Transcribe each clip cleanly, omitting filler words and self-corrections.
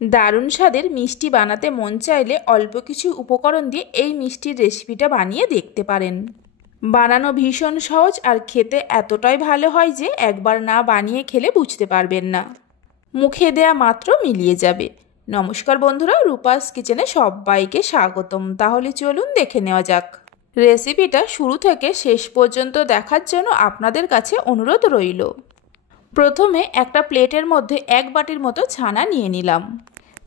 দারুণ স্বাদের মিষ্টি বানাতে মন চাইলে অল্প কিছু উপকরণ দিয়ে এই মিষ্টির রেসিপিটা বানিয়ে দেখতে পারেন। বানানো ভীষণ সহজ আর খেতে এতটাই ভালো হয় যে একবার না বানিয়ে খেলে বুঝতে পারবেন না, মুখে দেয়া মাত্র মিলিয়ে যাবে। নমস্কার বন্ধুরা, রূপাস কিচেনে সবাইকে স্বাগতম। তাহলে চলুন দেখে নেওয়া যাক। রেসিপিটা শুরু থেকে শেষ পর্যন্ত দেখার জন্য আপনাদের কাছে অনুরোধ রইল। প্রথমে একটা প্লেটের মধ্যে 1 বাটির মতো ছানা নিয়ে নিলাম।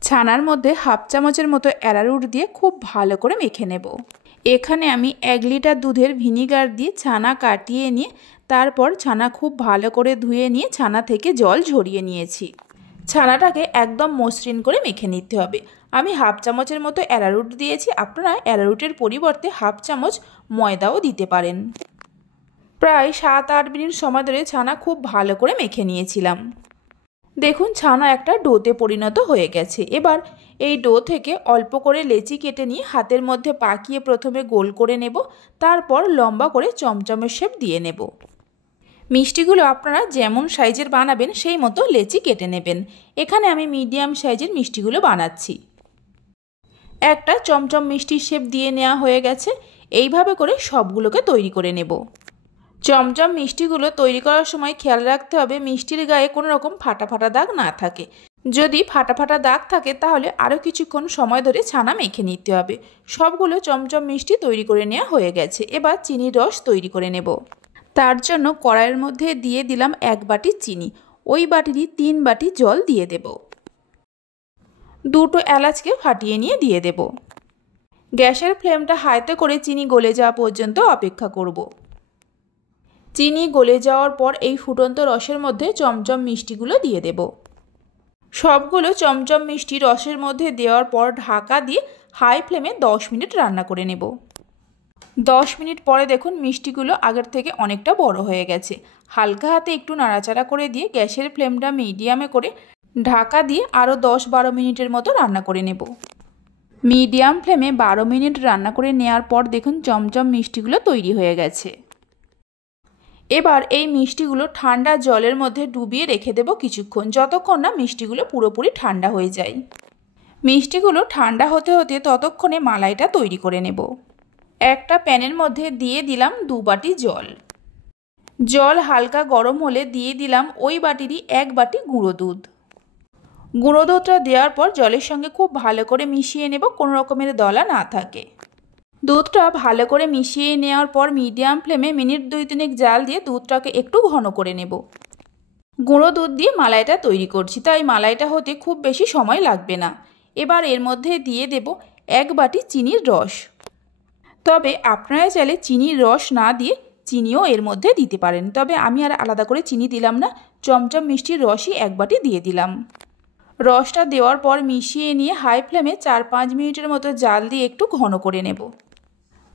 ছানার মধ্যে হাফ চামচের মতো অ্যারারুট দিয়ে খুব ভালো করে মেখে নেব। এখানে আমি 1 লিটার দুধের ভিনিগার দিয়ে ছানা কাটিয়ে নিয়ে তারপর ছানা খুব ভালো করে ধুয়ে নিয়ে ছানা থেকে জল ঝরিয়ে নিয়েছি। ছানাটাকে একদম মসৃণ করে মেখে নিতে হবে। আমি হাফ চামচের মতো অ্যারারুট দিয়েছি, আপনারা অ্যারারুটের পরিবর্তে হাফ চামচ ময়দাও দিতে পারেন। প্রায় 7-8 মিনিট সময় ধরে ছানা খুব ভালো করে মেখে নিয়েছিলাম। দেখুন ছানা একটা ডোতে পরিণত হয়ে গেছে। এবার এই ডো থেকে অল্প করে লেচি কেটে নিয়ে হাতের মধ্যে পাকিয়ে প্রথমে গোল করে নেব, তারপর লম্বা করে চমচমের শেপ দিয়ে নেব। মিষ্টিগুলো আপনারা যেমন সাইজের বানাবেন সেই মতো লেচি কেটে নেবেন। এখানে আমি মিডিয়াম সাইজের মিষ্টিগুলো বানাচ্ছি। একটা চমচম মিষ্টির শেপ দিয়ে নেওয়া হয়ে গেছে। এইভাবে করে সবগুলোকে তৈরি করে নেব। চমচম মিষ্টিগুলো তৈরি করার সময় খেয়াল রাখতে হবে মিষ্টির গায়ে কোনো রকম ফাটা ফাটা দাগ না থাকে। যদি ফাটা ফাটা দাগ থাকে তাহলে আরও কিছুক্ষণ সময় ধরে ছানা মেখে নিতে হবে। সবগুলো চমচম মিষ্টি তৈরি করে নেওয়া হয়ে গেছে। এবার চিনির রস তৈরি করে নেব। তার জন্য কড়াইয়ের মধ্যে দিয়ে দিলাম 1 বাটি চিনি। ওই বাটিরই 3 বাটি জল দিয়ে দেব। 2টো এলাচকে ফাটিয়ে নিয়ে দিয়ে দেব। গ্যাসের ফ্লেমটা হাইতে করে চিনি গলে যাওয়া পর্যন্ত অপেক্ষা করব। চিনি গলে যাওয়ার পর এই ফুটন্ত রসের মধ্যে চমচম মিষ্টিগুলো দিয়ে দেব। সবগুলো চমচম মিষ্টি রসের মধ্যে দেওয়ার পর ঢাকা দিয়ে হাই ফ্লেমে 10 মিনিট রান্না করে নেব। 10 মিনিট পরে দেখুন মিষ্টিগুলো আগের থেকে অনেকটা বড় হয়ে গেছে। হালকা হাতে একটু নাড়াচাড়া করে দিয়ে গ্যাসের ফ্লেমটা মিডিয়ামে করে ঢাকা দিয়ে আরও 10-12 মিনিটের মতো রান্না করে নেব। মিডিয়াম ফ্লেমে 12 মিনিট রান্না করে নেওয়ার পর দেখুন চমচম মিষ্টিগুলো তৈরি হয়ে গেছে। এবার এই মিষ্টিগুলো ঠান্ডা জলের মধ্যে ডুবিয়ে রেখে দেব কিছুক্ষণ, যতক্ষণ না মিষ্টিগুলো পুরোপুরি ঠান্ডা হয়ে যায়। মিষ্টিগুলো ঠান্ডা হতে হতে ততক্ষণে মালাইটা তৈরি করে নেব। একটা প্যানের মধ্যে দিয়ে দিলাম 2 বাটি জল। জল হালকা গরম হলে দিয়ে দিলাম ওই বাটিরই 1 বাটি গুঁড়ো দুধ। গুঁড়ো দুধটা দেওয়ার পর জলের সঙ্গে খুব ভালো করে মিশিয়ে নেব, কোনো রকমের দলা না থাকে। দুধটা ভালো করে মিশিয়ে নেওয়ার পর মিডিয়াম ফ্লেমে মিনিট 2-3 জাল দিয়ে দুধটাকে একটু ঘন করে নেব। গুঁড়ো দুধ দিয়ে মালাইটা তৈরি করছি, তাই মালাইটা হতে খুব বেশি সময় লাগবে না। এবার এর মধ্যে দিয়ে দেব 1 বাটি চিনির রস। তবে আপনারা চাইলে চিনির রস না দিয়ে চিনিও এর মধ্যে দিতে পারেন, তবে আমি আর আলাদা করে চিনি দিলাম না, চমচম মিষ্টির রসই 1 বাটি দিয়ে দিলাম। রসটা দেওয়ার পর মিশিয়ে নিয়ে হাই ফ্লেমে 4-5 মিনিটের মতো জাল দিয়ে একটু ঘন করে নেব।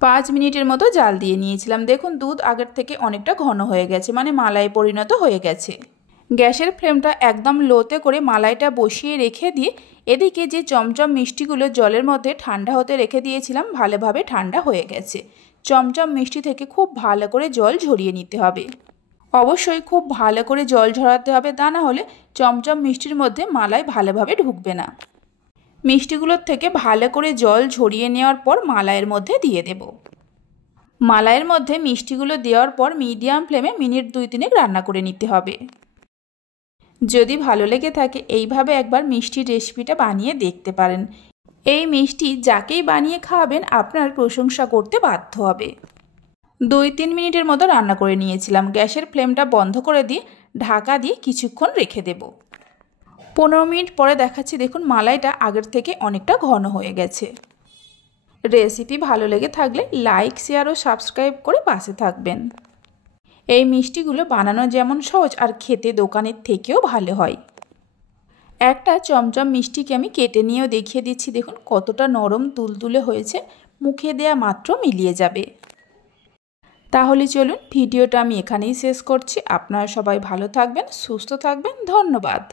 5 মিনিটের মতো জাল দিয়ে নিয়েছিলাম। দেখুন দুধ আগের থেকে অনেকটা ঘন হয়ে গেছে, মানে মালাই পরিণত হয়ে গেছে। গ্যাসের ফ্লেমটা একদম লোতে করে মালাইটা বসিয়ে রেখে দিয়ে এদিকে যে চমচম মিষ্টিগুলো জলের মধ্যে ঠান্ডা হতে রেখে দিয়েছিলাম ভালোভাবে ঠান্ডা হয়ে গেছে। চমচম মিষ্টি থেকে খুব ভালো করে জল ঝরিয়ে নিতে হবে। অবশ্যই খুব ভালো করে জল ঝরাতে হবে, তা না হলে চমচম মিষ্টির মধ্যে মালাই ভালোভাবে ঢুকবে না। মিষ্টিগুলোর থেকে ভালো করে জল ঝরিয়ে নেওয়ার পর মালাইয়ের মধ্যে দিয়ে দেব। মালাইয়ের মধ্যে মিষ্টিগুলো দেওয়ার পর মিডিয়াম ফ্লেমে মিনিট 2-3 রান্না করে নিতে হবে। যদি ভালো লেগে থাকে এইভাবে একবার মিষ্টির রেসিপিটা বানিয়ে দেখতে পারেন। এই মিষ্টি যাকেই বানিয়ে খাওয়াবেন আপনার প্রশংসা করতে বাধ্য হবে। 2-3 মিনিটের মতো রান্না করে নিয়েছিলাম। গ্যাসের ফ্লেমটা বন্ধ করে দিয়ে ঢাকা দিয়ে কিছুক্ষণ রেখে দেব। 15 মিনিট পরে দেখাচ্ছি, দেখুন মালাইটা আগের থেকে অনেকটা ঘন হয়ে গেছে। রেসিপি ভালো লেগে থাকলে লাইক, শেয়ার ও সাবস্ক্রাইব করে পাশে থাকবেন। এই মিষ্টিগুলো বানানো যেমন সহজ আর খেতে দোকানের থেকেও ভালো হয়। একটা চমচম মিষ্টিকে আমি কেটে নিয়েও দেখিয়ে দিচ্ছি, দেখুন কতটা নরম তুলতুলে হয়েছে, মুখে দেয়া মাত্র মিলিয়ে যাবে। তাহলে চলুন ভিডিওটা আমি এখানেই শেষ করছি। আপনারা সবাই ভালো থাকবেন, সুস্থ থাকবেন। ধন্যবাদ।